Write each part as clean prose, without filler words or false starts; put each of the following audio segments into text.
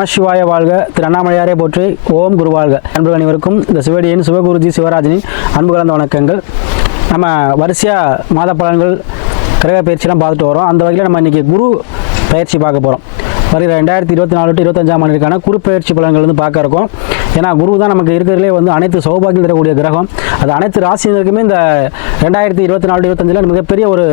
நமசிவாய வாழ்க. திரு அண்ணாமலையாரே போற்றி. ஓம் குரு வாழ்க. அன்பர்கள் அனைவருக்கும் இந்த சிவடியின் சிவகுருஜி சிவராஜனின் அன்பு கலந்த வணக்கங்கள். நம்ம வரிசையாக மாத பலன்கள் கிரக பயிற்சியெல்லாம் பார்த்துட்டு வரோம். அந்த வகையில் நம்ம இன்றைக்கி குரு பயிற்சி பார்க்க போகிறோம். வருகிற 2024 to 25ஆம் ஆண்டிற்கான குரு பயிற்சி பலன்கள் பார்க்க இருக்கோம். ஏன்னா குரு தான் நமக்கு இருக்கிறதுலே அனைத்து சௌபாகியம் தரக்கூடிய கிரகம். அது அனைத்து ராசினருக்குமே இந்த 2024-25 மிகப்பெரிய ஒரு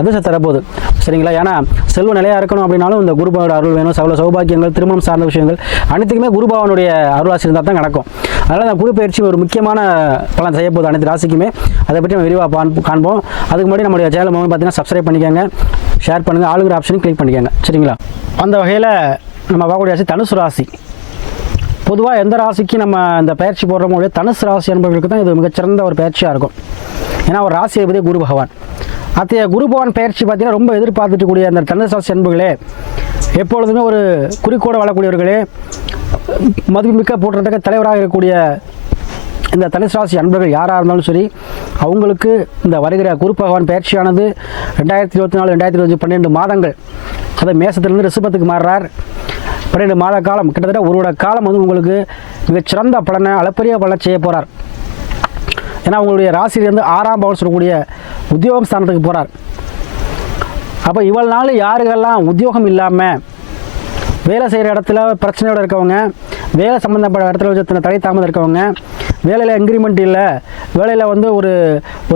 அதிர்ஷ்டம் தரப்போகுது. சரிங்களா? ஏன்னா செல்வ நிலையாக இருக்கணும் அப்படின்னாலும் இந்த குருபாவோட அருள் வேணும். சகல சௌபாகியங்கள், திருமணம் சார்ந்த விஷயங்கள் அனைத்துக்குமே குருபாவனுடைய அருளாசி இருந்தால் தான் நடக்கும். அதனால் அந்த குரு பயிற்சி ஒரு முக்கியமான பலன் செய்ய போகுது அனைத்து ராசிக்குமே. அதை பற்றி நம்ம விரிவாக காண்போம். அதுக்கு முன்னாடி நம்மளுடைய சேனல் பார்த்தீங்கன்னா சப்ஸ்கிரைப் பண்ணிக்கோங்க, ஷேர் பண்ணுங்கள், ஆளுங்கிற ஆப்ஷனையும் கிளிக் பண்ணிக்கோங்க. சரிங்களா? அந்த வகையில் நம்ம பார்க்கக்கூடிய ராசி தனுசு ராசி. பொதுவாக எந்த ராசிக்கு நம்ம இந்த பயிற்சி போடுறோமோ தனுசு ராசி என்பவர்களுக்கு தான் இது மிகச்சிறந்த ஒரு பயிற்சியாக இருக்கும். ஏன்னா ஒரு ராசி அதிபதி குரு பகவான். அத்தைய குரு பகவான் பயிற்சி பார்த்தீங்கன்னா ரொம்ப எதிர்பார்த்துட்டு கூடிய அந்த தனுசு ராசி அன்புகளே, எப்பொழுதுமே ஒரு குறிக்கோடு வாழக்கூடியவர்களே, மதிப்புமிக்க போற்றத்தக்க தலைவராக இருக்கக்கூடிய இந்த தனுசு ராசி அன்பர்கள் யாராக இருந்தாலும் சரி, அவங்களுக்கு இந்த வருகிற குரு பகவான் பயிற்சியானது 2024-2025 12 மாதங்கள், அதை மேசத்திலிருந்து ரிஷபத்துக்கு மாறுறார். 12 மாத காலம், கிட்டத்தட்ட ஒரு வருட காலம் உங்களுக்கு மிகச்சிறந்த பலனை, அளப்பரிய பலனை செய்ய போகிறார். ஏன்னா உங்களுடைய ராசியிலிருந்து 6ஆம் பவன் சொல்லக்கூடிய உத்தியோகம் ஸ்தானத்துக்கு போகிறார். அப்போ இவ்வளவு நாள் யாருக்கெல்லாம் உத்தியோகம் இல்லாமல் வேலை செய்கிற இடத்துல பிரச்சனையோடு இருக்கவங்க, வேலை சம்மந்தப்பட்ட இடத்துல தடை தாமதம் இருக்கவங்க, வேலையில் இன்க்ரிமெண்ட் இல்லை, வேலையில்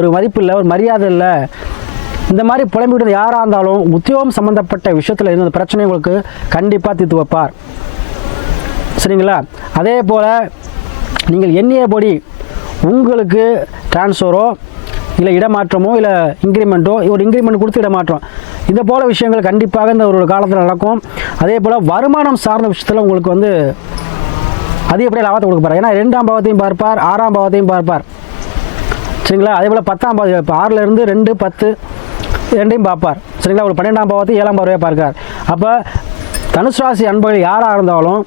ஒரு மதிப்பு இல்லை, ஒரு மரியாதை இல்லை, இந்த மாதிரி புலம்பிவிட்டது யாராக இருந்தாலும் உத்தியோகம் சம்மந்தப்பட்ட விஷயத்தில் இருந்த பிரச்சனை உங்களுக்கு கண்டிப்பாக தீர்த்து வைப்பார். சரிங்களா? அதே போல் நீங்கள் எண்ணியபடி உங்களுக்கு டிரான்ஸ்ஃபரோ இல்லை இடமாற்றமோ இல்லை இன்க்ரிமெண்ட்டோ, ஒரு இன்க்ரிமெண்ட் கொடுத்து இடமாற்றம், இந்த போல் விஷயங்கள் கண்டிப்பாக இந்த ஒரு காலத்தில் நடக்கும். அதே போல் வருமானம் சார்ந்த விஷயத்தில் உங்களுக்கு அதிகப்படியாக லாபத்தை கொடுப்பார். ஏன்னா 2ஆம் பாவத்தையும் பார்ப்பார், 6ஆம் பாவத்தையும் பார்ப்பார். சரிங்களா? அதே போல் 10ஆம் பாவம், இப்போ 6லேருந்து 2, 10 2ஐயும் பார்ப்பார். சரிங்களா? ஒரு 12ஆம் பாவத்தையும் 7ஆம் பாவத்தையும் பார்க்கார். அப்போ தனுசு ராசி அன்பர்கள் யாராக இருந்தாலும்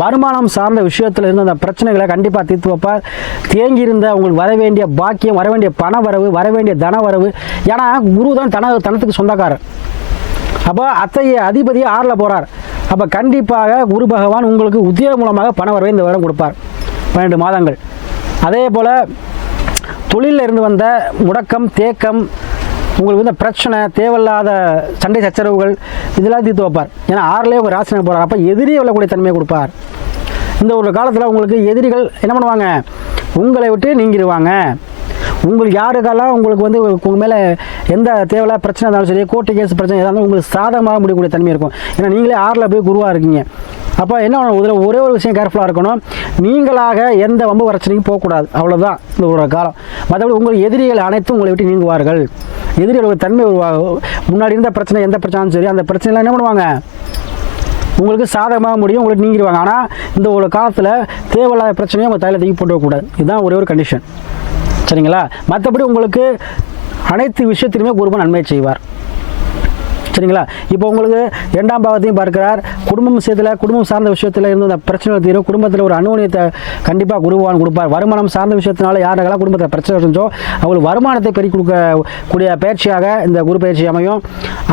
வருமானம் சார்ந்த விஷயத்தில் இருந்த அந்த பிரச்சனைகளை கண்டிப்பாக தீர்த்து வைப்பார். தேங்கியிருந்த உங்களுக்கு வர வேண்டிய பாக்கியம், வர வேண்டிய பண வரவு, வர வேண்டிய தன வரவு. ஏன்னா குரு தான் தனத்துக்கு சொந்தக்காரர். அப்போ அத்தைய அதிபதி 6ல் போகிறார். அப்போ கண்டிப்பாக குரு பகவான் உங்களுக்கு உத்தியோக மூலமாக பண வரவை இந்த வருடம் கொடுப்பார் 12 மாதங்கள். அதே போல் தொழிலில் இருந்து வந்த முடக்கம், தேக்கம், உங்களுக்கு இந்த பிரச்சனை, தேவையில்லாத சண்டை சச்சரவுகள், இதெல்லாம் தீர்த்து வைப்பார். ஏன்னா 6லேயே உங்கள் ராசினை போகிறார். அப்போ எதிரியை வெல்லக்கூடிய தன்மையை கொடுப்பார். இந்த ஒரு காலத்தில் உங்களுக்கு எதிரிகள் என்ன பண்ணுவாங்க? உங்களை விட்டு நீங்கிடுவாங்க. உங்களுக்கு யாருக்கெல்லாம் உங்களுக்கு உங்கள் மேலே எந்த தேவையில்லாத பிரச்சனை இருந்தாலும் சரி, கோர்ட்டு கேஸ் பிரச்சனை எதாவது உங்களுக்கு சாதகமாக முடியக்கூடிய தன்மை இருக்கும். ஏன்னா நீங்களே 6ல் போய் குருவாக இருக்கீங்க. அப்போ என்ன இதில் ஒரே ஒரு விஷயம் கேர்ஃபுல்லாக இருக்கணும், நீங்களாக எந்த வம்பு பிரச்சனைக்கும் போகக்கூடாது. அவ்வளோதான் இந்த ஒரு காலம். மற்றபடி உங்கள் எதிரிகள் அனைத்தும் உங்களை விட்டு நீங்குவார்கள். எதிரிகளோட தன்மை முன்னாடி இருந்த பிரச்சனை, எந்த பிரச்சனையும் சரி, அந்த பிரச்சனைலாம் என்ன பண்ணுவாங்க? உங்களுக்கு சாதகமாக முடியும், உங்களுக்கு நீங்கிடுவாங்க. ஆனால் இந்த ஒரு காலத்தில் தேவையில்லாத பிரச்சனையும் உங்கள் தலையில் தூக்கி போட்டுவிடக்கூடாது. இதுதான் ஒரே ஒரு கண்டிஷன். சரிங்களா? மற்றபடி உங்களுக்கு அனைத்து விஷயத்திலுமே குருபன் நன்மை செய்வார். சரிங்களா? இப்போ உங்களுக்கு 2ஆம் பாவத்தையும் பார்க்கிறார். குடும்பம் விஷயத்தில், குடும்பம் சார்ந்த விஷயத்தில் இருந்து அந்த பிரச்சனை தீரும். குடும்பத்தில் ஒரு அனுகூலியத்தை கண்டிப்பாக குருவான் கொடுப்பார். வருமானம் சார்ந்த விஷயத்தினால யாரெல்லாம் குடும்பத்தில் பிரச்சனை இருந்துச்சோ அவங்களுக்கு வருமானத்தை பெருக்கி கொடுக்கக்கூடிய பயிற்சியாக இந்த குரு பயிற்சி அமையும்.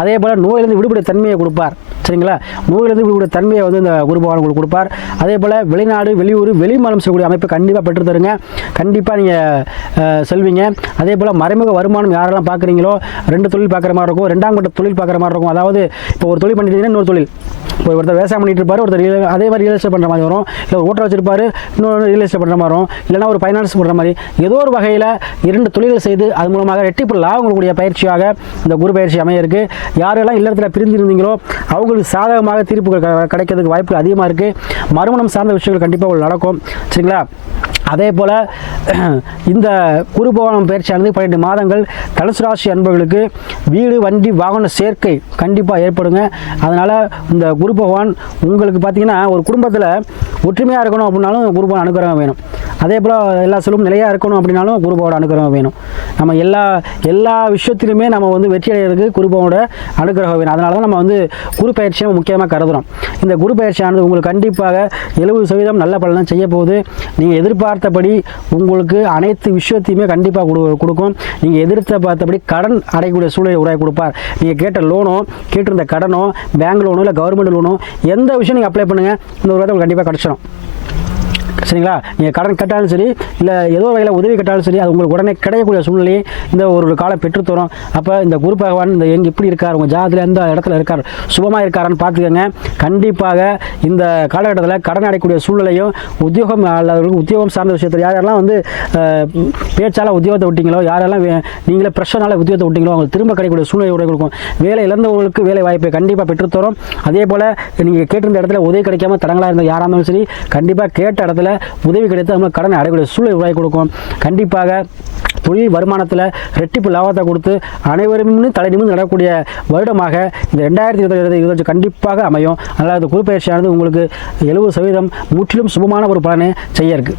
அதே போல் நோயிலிருந்து விடுபடைய தன்மையை கொடுப்பார். சரிங்களா? நோயிலிருந்து விடுபடைய தன்மையை இந்த குரு பகவான் உங்களுக்கு கொடுப்பார். அதே போல் வெளிநாடு, வெளியூர், வெளிமாநிலம் செய்யக்கூடிய அமைப்பை கண்டிப்பாக பெற்று தருங்க. கண்டிப்பாக நீங்கள் செல்வீங்க. அதே போல் மறைமுக வருமானம் யாரெல்லாம் பார்க்குறீங்களோ, 2 தொழில் பார்க்குற மாதிரி இருக்கும், 2ஆம் கட்ட தொழில் பார்க்குற மாதிரி இருக்கும். அதாவது இப்போ ஒரு தொழில் பண்ணிட்டீங்கன்னா இன்னொரு தொழில், ஒருத்தர் விவசாயம் பண்ணிட்டு இருப்பார், ஒருத்தர் அதே மாதிரி ரியல் எஸ்டேட் பண்ணுற மாதிரி வரும், இல்லை ஒரு ஓட்டர் வச்சிருப்பாரு, இன்னொரு ரியல் எஸ்டேட் பண்ணுற மாதிரி வரும், இல்லைனா ஒரு ஃபைனான்ஸ் பண்ணுற மாதிரி, ஏதோ ஒரு வகையில் 2 தொழில்கள் செய்து அது மூலமாக ரெட்டிப்பு லாபம் கொடுக்கக்கூடிய பயிற்சியாக இந்த குரு பயிற்சி அமைய இருக்குது. யாரெல்லாம் இல்லத்தில் பிரிந்திருந்தீங்களோ அவங்களுக்கு சாதகமாக தீர்ப்புகள் கிடைக்கிறதுக்கு வாய்ப்பு அதிகமாக இருக்குது. மறுமணம் சார்ந்த விஷயங்கள் கண்டிப்பாக நடக்கும். சரிங்களா? அதே போல் இந்த குரு பகவான் பயிற்சியானது 12 மாதங்கள் தனுசு ராசி அன்பர்களுக்கு வீடு, வண்டி, வாகன சேர்க்கை கண்டிப்பாக ஏற்படுங்க. அதனால் இந்த குரு பகவான் உங்களுக்கு பார்த்தீங்கன்னா ஒரு குடும்பத்தில் ஒற்றுமையாக இருக்கணும் அப்படின்னாலும் குரு பகவான் அனுகிரகம் வேணும். அதே போல் எல்லா செல்வம் நிலையாக இருக்கணும் அப்படின்னாலும் குரு பகவான் அனுகிரகம் வேணும். நம்ம எல்லா விஷயத்திலுமே நம்ம வெற்றி அடைகிறதுக்கு குரு பகவானோட அனுகிரகம் வேணும். அதனால தான் நம்ம குரு பயிற்சியை முக்கியமாக கருதுகிறோம். இந்த குரு பயிற்சியானது உங்களுக்கு கண்டிப்பாக 70% நல்ல பலன் செய்ய போகுது. நீங்கள் எதிர்பார்த்தபடி உங்களுக்கு அனைத்து விஷயத்தையுமே கண்டிப்பாக கொடுக்கும். நீங்கள் எதிர்பார்த்தபடி கடன் அடையக்கூடிய சூழலை உருவாக்கி கொடுப்பார். நீங்கள் கேட்ட லோனோ, கேட்டிருந்த கடனோ, பேங்க் லோனோ இல்லை கவர்மெண்ட் லோனும் எந்த விஷயம் நீங்கள் அப்ளை பண்ணுங்கள் இந்த ஒரு உங்களுக்கு கண்டிப்பாக கிடச்சிடும். சரிங்களா? நீங்கள் கடன் கட்டாலும் சரி, இல்லை ஏதோ வகையில் உதவி கட்டாலும் சரி, அது உங்களுக்கு உடனே கிடைக்கக்கூடிய சூழ்நிலையை இந்த ஒரு காலம் பெற்றுத்தரும். அப்போ இந்த குரு பகவான் இந்த எங்கே எப்படி இருக்கார், உங்கள் ஜாதத்தில் எந்த இடத்துல இருக்கார், சுபமாக இருக்காரான்னு பார்த்துக்கோங்க. கண்டிப்பாக இந்த காலகட்டத்தில் கடன் அடையக்கூடிய சூழ்நிலையும் உத்தியோகம் அல்லது உத்தியோகம் சார்ந்த விஷயத்தில் யாரெல்லாம் வந்து பேச்சால் உத்தியோகத்தை விட்டீங்களோ, யாரெல்லாம் நீங்களே ப்ரெஷர்னால உத்தியோகத்தை விட்டீங்களோ அவங்களுக்கு திரும்ப கிடைக்கக்கூடிய சூழ்நிலை கொடுக்கும். வேலை இழந்தவங்களுக்கு வேலை வாய்ப்பை கண்டிப்பாக பெற்றுத்தரும். அதே போல் நீங்கள் கேட்டிருந்த இடத்துல உதவி கிடைக்காம தடங்களாக இருந்த யாராக இருந்தாலும் சரி, கண்டிப்பாக கேட்ட இடத்துல உதவி கிடைத்து நம்ம கடனை அடையக்கூடிய சூழ்நிலை உருவாக்கி கொடுக்கும். கண்டிப்பாக தொழில் வருமானத்தில் ரெட்டிப்பு லாபத்தை கொடுத்து அனைவருமே தலை நிமிர்ந்து நடக்கக்கூடிய வருடமாக இந்த 2020 கண்டிப்பாக அமையும். அதனால் இந்த குரு பயிற்சியானது உங்களுக்கு 70% முற்றிலும் சுபமான ஒரு பலனை செய்ய இருக்கு.